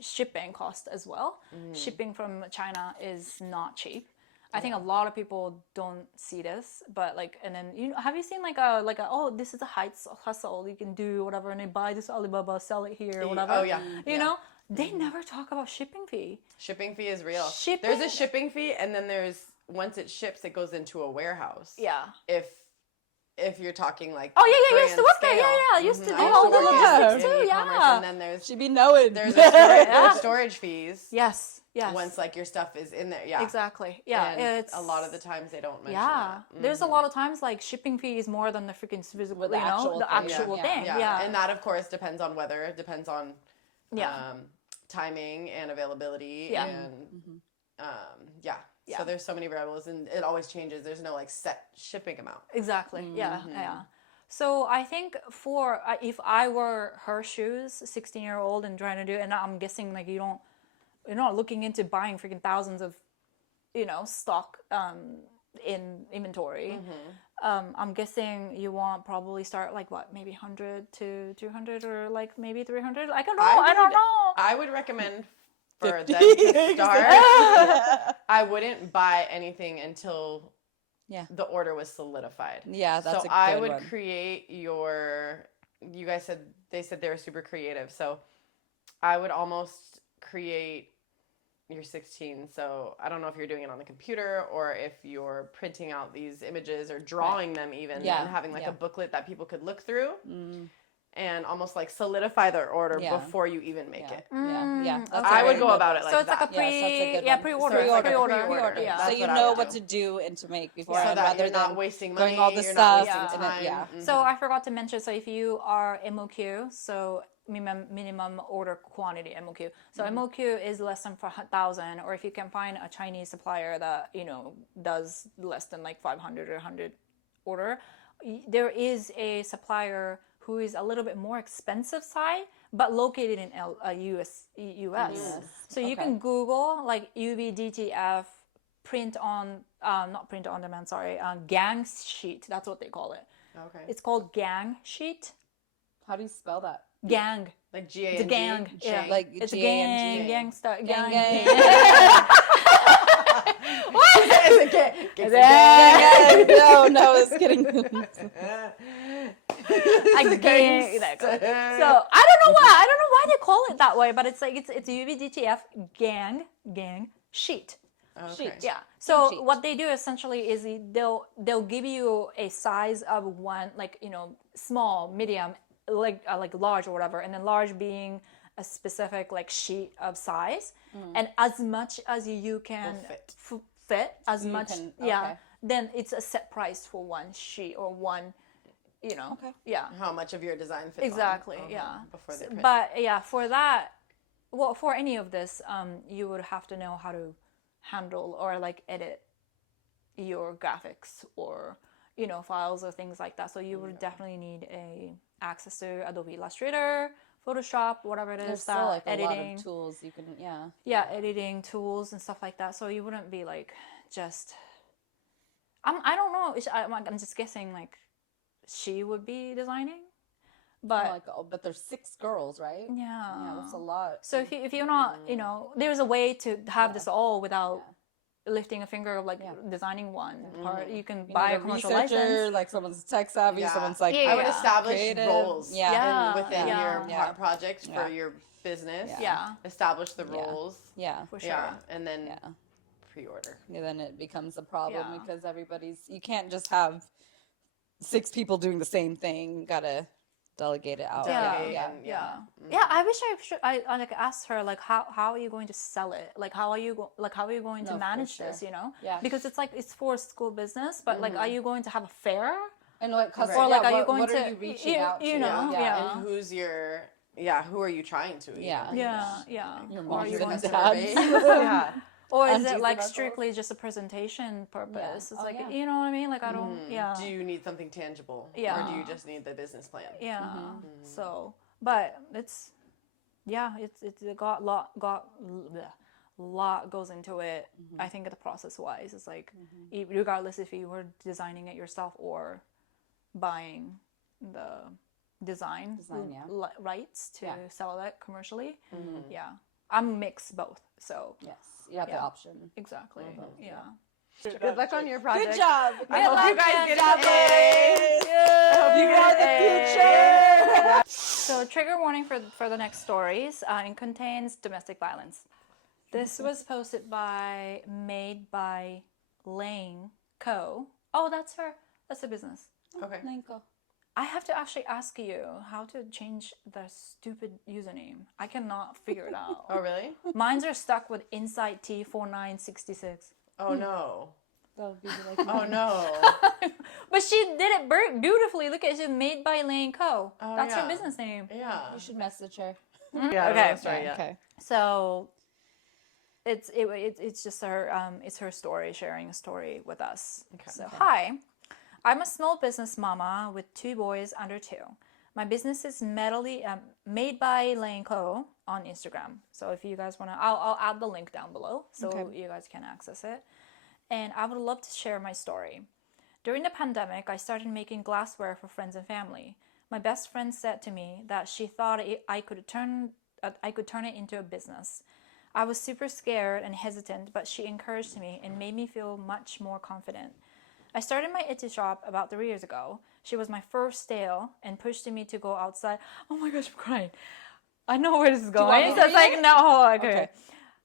shipping cost as well. Shipping from China is not cheap. I think a lot of people don't see this, but like, and then have you seen like a oh, this is a hustle, you can do whatever, and they buy this Alibaba, sell it here, whatever. Oh yeah. You know, they never talk about shipping fee. Shipping fee is real. Shipping- There's a shipping fee, and then there's once it ships, it goes into a warehouse. Yeah. If you're talking like Oh yeah, I used to grand work there. scale. Yeah, I used to do I all the work in logistics too. e-commerce, Yeah. and then there's She'd be knowing. there's storage fees. Yes. Yes. Once like your stuff is in there. Yeah. Exactly. Yeah. And It's a lot of the times they don't mention yeah. that. There's a lot of times like shipping fee is more than the freaking physical, The actual the thing. actual Yeah. thing. Yeah. Yeah. And that of course depends on weather, it depends on Yeah. timing and availability Yeah. and yeah. Yeah. So there's so many variables and it always changes. There's no like set shipping amount. Exactly. Yeah. Yeah. So I think for if I were her shoes, 16-year-old, and trying to do, and I'm guessing like you're not looking into buying freaking thousands of, stock in inventory. I'm guessing you want probably start like what, maybe 100 to 200 or like maybe 300. I don't know. I don't know. I would recommend for them to start. I wouldn't buy anything until the order was solidified. Yeah, that's so a good I would one. create you guys said they were super creative. So I would almost create your 16. So I don't know if you're doing it on the computer or if you're printing out these images or drawing them even and having like a booklet that people could look through. And almost like solidify their order before you even make it. Yeah. I would go about it like So it's that. like a pre-order. pre-order. Yeah. So That's you what I know would what do. to do and to make before, So that rather you're not than wasting money, doing all the you're stuff. not wasting time. Yeah. So I forgot to mention, so if you are MOQ, so minimum order quantity, MOQ. So MOQ is less than 1,000, or if you can find a Chinese supplier that, does less than like 500 or 100 order, there is a supplier who is a little bit more expensive side, but located in US. So you can Google like UVDTF print on, not print on demand, sorry, gang sheet. That's what they call it. Okay. It's called gang sheet. How do you spell that? Gang. Like G-A-N-G? It's a gang. Yeah. Like It's a G-A-N-G. gang. Gangsta. Gang, Gang. gang. No, it's kidding. I gang. So I don't know why they call it that way, but it's like it's UVDTF gang sheet. Okay. Yeah. So Sheet. what they do essentially is they'll give you a size of one, like small, medium, like large or whatever, and then large being a specific like sheet of size, and as much as you can fit as much, then it's a set price for one sheet or one, How much of your design fits exactly, on, before they print. But for that, well, for any of this, you would have to know how to handle or like edit your graphics or files or things like that. So you would definitely need access to Adobe Illustrator, Photoshop, whatever it is. There's that still like editing, a lot of tools you can, editing tools and stuff like that. So you wouldn't be like just. I don't know. I'm just guessing like she would be designing, but but there's 6 girls, right? yeah, That's a lot. So if you're not, there's a way to have this all without lifting a finger of like designing one part. You can buy a commercial license. Like someone's tech savvy, someone's like I would establish creative. roles within your Yeah. project for your business. Yeah. Establish the roles. Yeah. For sure. Yeah. And then pre-order. And then it becomes a problem Yeah. because you can't just have 6 people doing the same thing. You gotta delegate it out. Delegate. Yeah. Yeah. I wish I like asked her like how are you going to sell it? Like how are you going to manage this? Yeah. Because it's like it's for school business, but like are you going to have a fair? And what customers, Or like are you going what to are you reaching out to? And who's your who are you trying to? Yeah. Your moms Are you and going to dads. Yeah. Or is Aunties it and like uncles. strictly just a presentation purpose? Yeah. It's Oh, like yeah. you know what I mean? Like I don't Do you need something tangible? Yeah. Or do you just need the business plan? Yeah. So, but it's yeah, it's got lot goes into it. I think the process wise, it's like regardless if you were designing it yourself or buying the design rights to sell it commercially. Yeah, I'm mixed both. So yes, you have the option. Exactly. Yeah. Good luck on your project. Good job. I hope you guys get job, an A. I hope you are get the future. So trigger warning for the next stories. It contains domestic violence. This was posted by Made by Lane Co. Oh, that's her. That's a business. Okay. Lane Co. I have to actually ask you how to change the stupid username. I cannot figure it out. Oh, really? Mines are stuck with Insight T4966. Oh, no. That would be like Oh, no. But she did it beautifully. Look at it. She's Made by Lane Co. Oh, That's yeah. her business name. Yeah. You should message her. Yeah, Okay. Sorry, yeah. Okay. So it's just her it's her story, sharing a story with us. Okay. So hi, I'm a small business mama with 2 boys under 2. My business is Made by Lane Co. on Instagram. So if you guys want to, I'll add the link down below so you guys can access it. And I would love to share my story. During the pandemic, I started making glassware for friends and family. My best friend said to me that she thought I could turn it into a business. I was super scared and hesitant, but she encouraged me and made me feel much more confident. I started my Etsy shop about 3 years ago. She was my first sale and pushed me to go outside. Oh my gosh, I'm crying. I know where this is going. So it's like, no, hold on.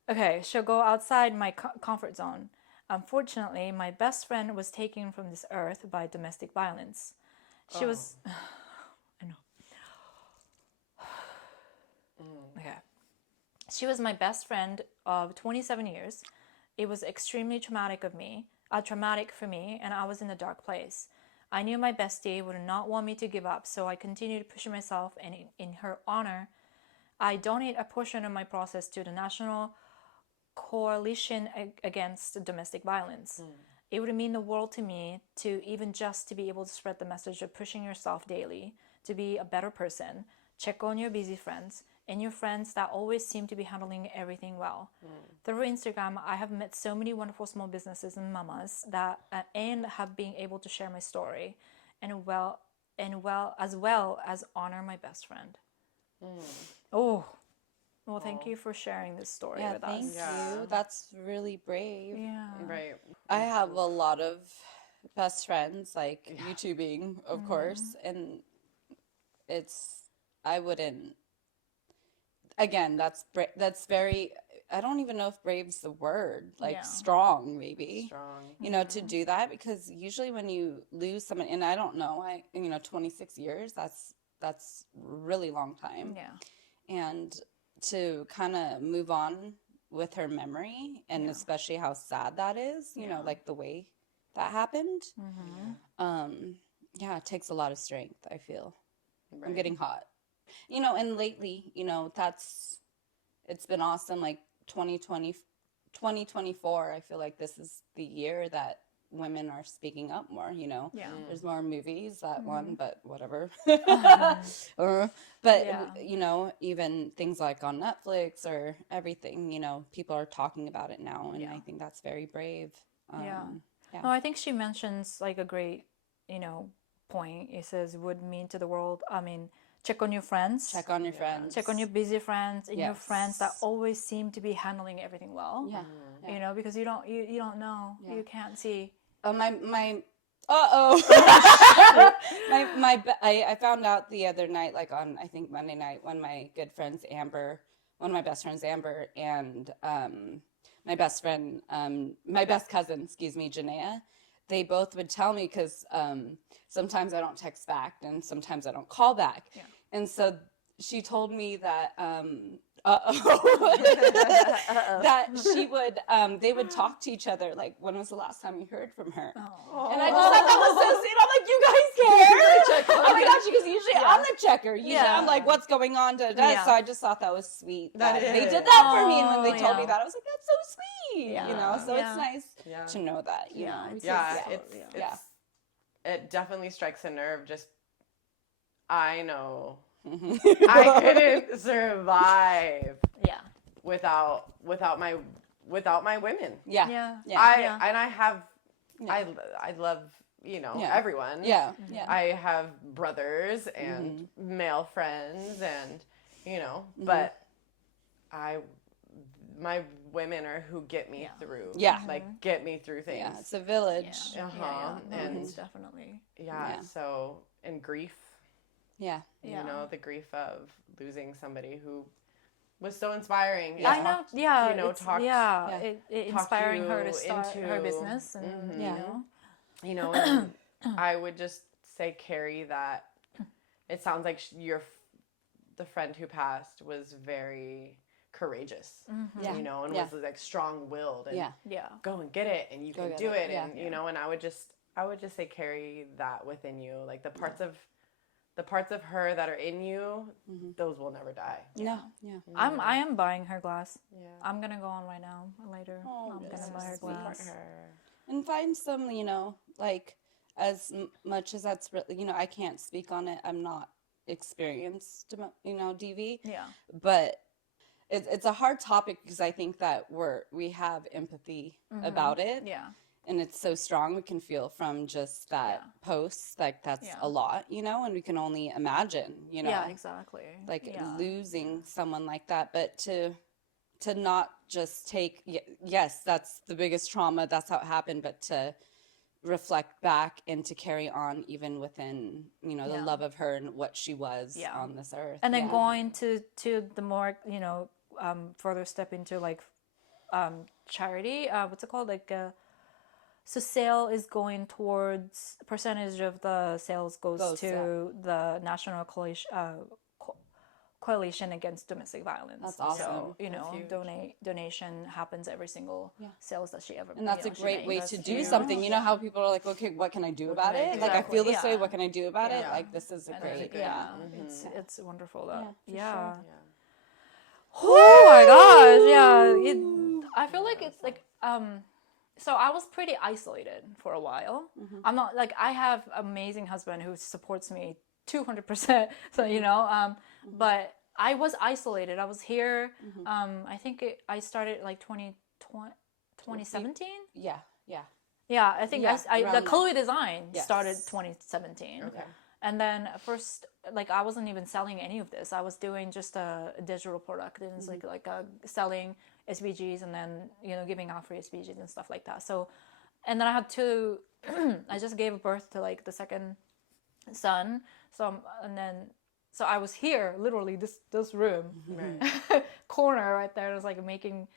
Okay, she'll go outside my comfort zone. Unfortunately, my best friend was taken from this earth by domestic violence. She was... I know. Okay. She was my best friend of 27 years. It was extremely traumatic for me, and I was in a dark place. I knew my bestie would not want me to give up, so I continued pushing myself, and in her honor, I donate a portion of my process to the National Coalition Against Domestic Violence. It would mean the world to me to even just to be able to spread the message of pushing yourself daily, to be a better person, check on your busy friends, and your friends that always seem to be handling everything well. Through Instagram, I have met so many wonderful small businesses and mamas that and have been able to share my story, and as well as honor my best friend. Oh, well, thank you for sharing this story with us. Thank you. That's really brave. Yeah. Right. I have a lot of best friends, like YouTubing, of course, and I wouldn't. Again, that's very. I don't even know if brave's the word. Like strong, maybe. Strong. You know, to do that, because usually when you lose someone, and I don't know, 26 years. That's really long time. Yeah. And to kind of move on with her memory, and especially how sad that is, you know, like the way that happened. It takes a lot of strength, I feel. I'm getting hot. You know, and lately, you know, it's been awesome. Like 2024, I feel like this is the year that women are speaking up more, you know. There's more movies, that one, but whatever. You know, even things like on Netflix or everything, you know, people are talking about it now, and I think that's very brave. No, I think she mentions like a great, you know, point. It says would mean to the world. I mean, check on your friends. Check on your friends. Check on your busy friends and your friends that always seem to be handling everything well. You know, because you don't know. You can't see. I found out the other night, like on, I think Monday night, one of my best friends, Amber, and my best cousin, Janaea, they both would tell me, because sometimes I don't text back and sometimes I don't call back. And so she told me that that she would they would talk to each other, like, when was the last time you heard from her? And I just thought that was so sweet. I'm like, you guys care? Oh my gosh, because usually I'm the checker. Usually I'm like, what's going on? So I just thought that was sweet that they did that for me. And when they told me that, I was like, that's so sweet. You know, so it's nice to know that, you know. It definitely strikes a nerve. Just, I know I couldn't survive Yeah. without my women. Yeah. Yeah. Yeah. I love, Yeah. everyone. Yeah. Yeah. I have brothers and male friends and, but my women are who get me through. Yeah. Like get me through things. Yeah. It's a village. No, And it's definitely. yeah. So, and grief, Yeah. the grief of losing somebody who was so inspiring. I know. Yeah. Talked inspiring her to start into her business, and and I would just say, Carrie, that it sounds like the friend who passed was very courageous, and was like strong-willed and go and get it, and you can do it, and and I would just say carry that within you, like the parts of her that are in you, those will never die. Yeah. I am buying her glass. Yeah. I'm gonna go on right now later. I'm gonna buy her glass. And find some, like as much as that's really, I can't speak on it. I'm not experienced, DV. Yeah. But it's a hard topic because I think that we have empathy about it. Yeah. And it's so strong. We can feel from just that post, like that's a lot, and we can only imagine, Yeah, exactly. like losing someone like that. But to not just take, yes, that's the biggest trauma. That's how it happened. But to reflect back and to carry on even within, the love of her and what she was on this earth. And then going to the more, further step into like charity, what's it called? Like, so sale is going towards, percentage of the sales goes to the National Coalition Against Domestic Violence. That's awesome. So, donation happens every single sales that she ever. And that's a great way to do something. You know how people are like, okay, what can I do about it? Like, I feel this way. What can I do about it? Like, this is a great. It's wonderful though. Yeah. Oh my gosh, yeah. I feel like it's like so I was pretty isolated for a while. I'm not like, I have amazing husband who supports me 200%. So but I was isolated. I was here. I think I started like 2017. Yeah. Yeah, I think the Caluya design started Yes. 2017. Okay. And then first, like I wasn't even selling any of this. I was doing just a digital product, and it's like selling SVGs, and then giving out free SVGs and stuff like that. So, and then I had two. I just gave birth to like the second son. So so I was here, literally this room, corner right there. It was like making,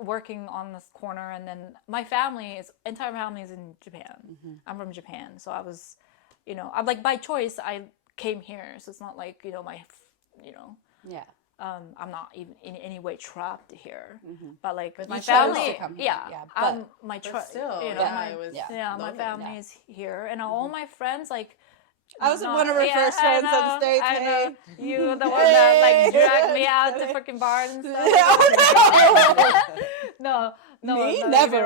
working on this corner, and then my entire family is in Japan. I'm from Japan, so I was. I'm like, by choice, I came here. So it's not like, I'm not even in any way trapped here. But like my family, my family is here. And all my friends, like, I was one of her first friends on the States. I know. You were the one that like dragged me out to freaking bars and stuff. No, Me? Never.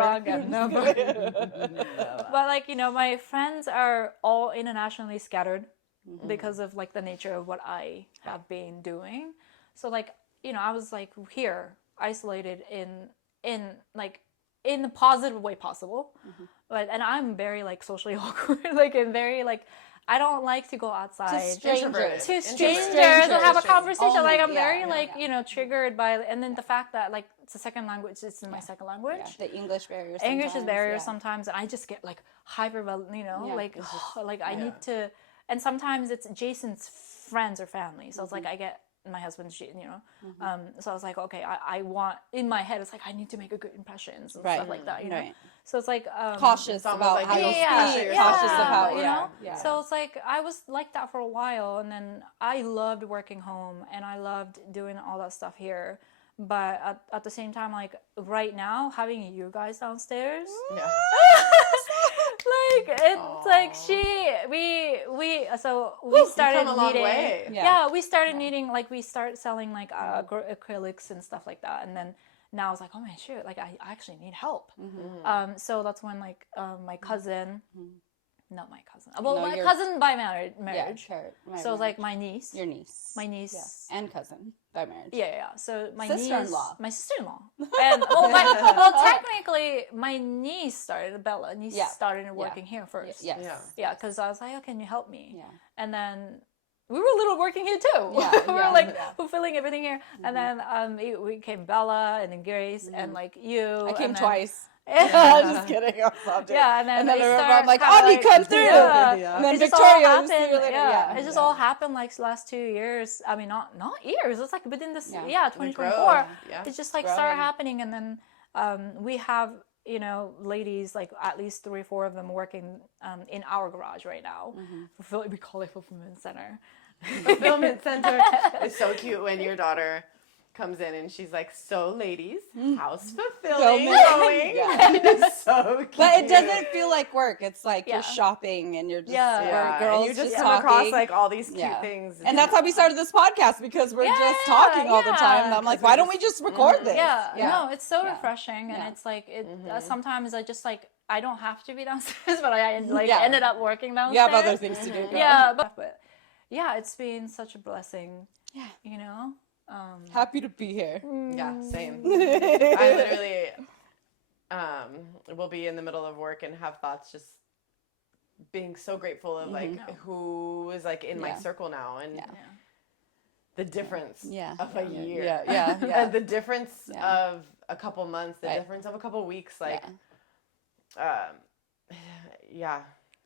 Never. But like, my friends are all internationally scattered because of like the nature of what I have been doing. So like, I was like here, isolated in the positive way possible. And I'm very like socially awkward, like, and very like, I don't like to go outside To strangers and have a conversation. Only, like I'm very triggered by, and then the fact that like it's a second language, it's in my second language. Yeah. The English barrier. English is barrier sometimes, and I just get like hyper, like I need to. And sometimes it's Jason's friends or family, so it's like I get my husband's, so I was like, okay, I want, in my head, it's like I need to make a good impression and stuff like that, know. So it's like cautious about how you speak, cautious of how So it's like I was like that for a while, and then I loved working home and I loved doing all that stuff here. But at the same time, like right now, having you guys downstairs, like it's like we started needing, we started needing, like we started selling like acrylics and stuff like that, and then now I was like, oh man, shoot, like I actually need help. So that's when like my cousin not my cousin. Well, No, my your- cousin by marriage. Yeah, So like my niece. your niece. My niece. And cousin by marriage. Yeah. So my Sister-in-law. niece, my sister-in-law, and technically my niece started. Bella niece started working here first. Yes. Yeah, because I was like, oh, can you help me? Yeah. And then we were a little working here too. Yeah, we were yeah, like fulfilling everything here. And then we came Bella and then Grace and like you. I came and then, twice. I'm just kidding. I'm sorry. Yeah, and then I they remember start I'm like, kinda Ani, come through. Yeah. And then It just all Victoria was happened. through later. Yeah. It just all happened like last 2 years. I mean, not years. It's like within this 2024. Yeah. It just like Growing. started happening, and then we have ladies like at least 3 or 4 of them working in our garage right now. We call it fulfillment center. Fulfillment center is so cute when your daughter comes in and she's like, so ladies, how's fulfilling going? Yeah. It's so cute. But it doesn't feel like work. It's like Yeah. you're shopping and you're just Yeah, girls and you just come talking. across like all these cute things. And that's how we started this podcast, because we're just talking all the time. And I'm like, why don't we just record this? Yeah, no, it's so refreshing, and Yeah. it's like sometimes I just like I don't have to be downstairs, but I like ended up working downstairs. You have other things to do. girl. Yeah, but yeah, it's been such a blessing. Yeah. You know. Happy to be here. Yeah, same. I literally will be in the middle of work and have thoughts just being so grateful of like who is like in my circle now and the difference of a year. Yeah. The difference of a couple months, the difference of a couple weeks, like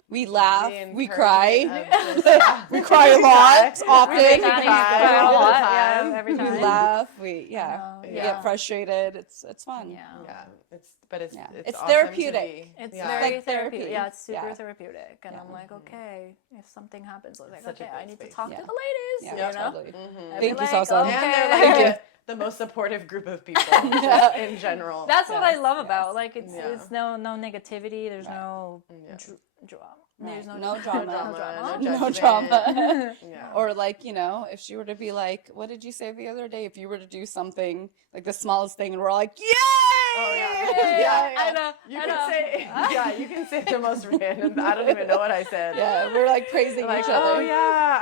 We laugh, The we cry, encouragement of just- we cry a lot, often. We Danny cry cry a all the lot, time. every We time. laugh, we know, we yeah. get frustrated. It's fun. Yeah. Yeah, it's It's awesome therapeutic. To be, It's yeah. very like therapy. therapeutic. Yeah, it's super Yeah. therapeutic. And I'm like, okay, if something happens, I'm like, Such a okay, great I need to space. talk to Yeah. the ladies. Yeah, You know? totally. And Thank be you, like, Salsa. okay. And they're the most supportive group of people just in general. That's what I love Yes. about. Like, it's Yeah. it's no negativity. There's no Yeah. drama. Right. There's no No drama. No No judgment. drama. Yeah. Or like, if she were to be like, what did you say the other day? If you were to do something like the smallest thing and we're all like, yay! Oh, Yeah, I know. You I can know. say, you can say the most random. I don't even know what I said. Yeah, we're like praising Like, each other. oh yeah,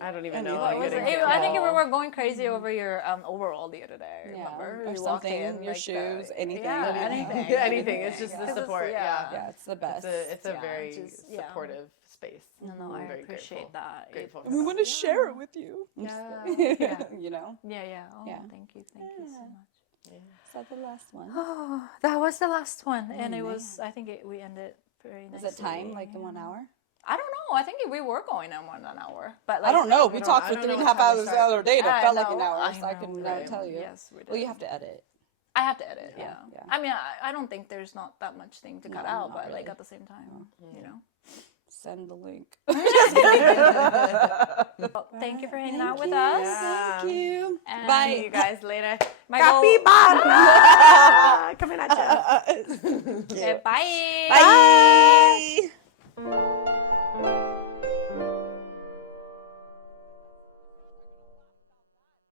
I don't even know. What a was good it? example. I think we were going crazy over your overall the other day. Yeah, Remember? or You walked something, in, your like, shoes, anything. Yeah, Yeah. anything. Yeah, anything. It's just the 'Cause it's- support. yeah. Yeah, it's the best. It's a Yeah, very just- yeah. supportive space. No, I I'm very appreciate grateful. that. Grateful. And we want to share it with you. I'm just Yeah. kidding. Yeah. Yeah. Oh, Yeah. thank you so much. Is that the last one? Oh, that was the last one, and it was. I think we ended very Is nicely. it time, like in 1 hour? I don't know. I think we were going on an hour, but like, I don't know. We don't- talked I for don't three know and a half what time we hours the start. other day, and it I felt like an know, hour, I so I know, can right. tell you. Yes, we did. Well, you have to edit. I have to edit. Yeah. yeah. I mean, I don't think there's not that much thing to cut No, out, not but like really. at the same time, you know. Send the link. Well, thank you for hanging out with us. Yeah. Thank you. And Bye. See you guys later. My goal- Capybara! Coming at you. Okay, bye. Bye.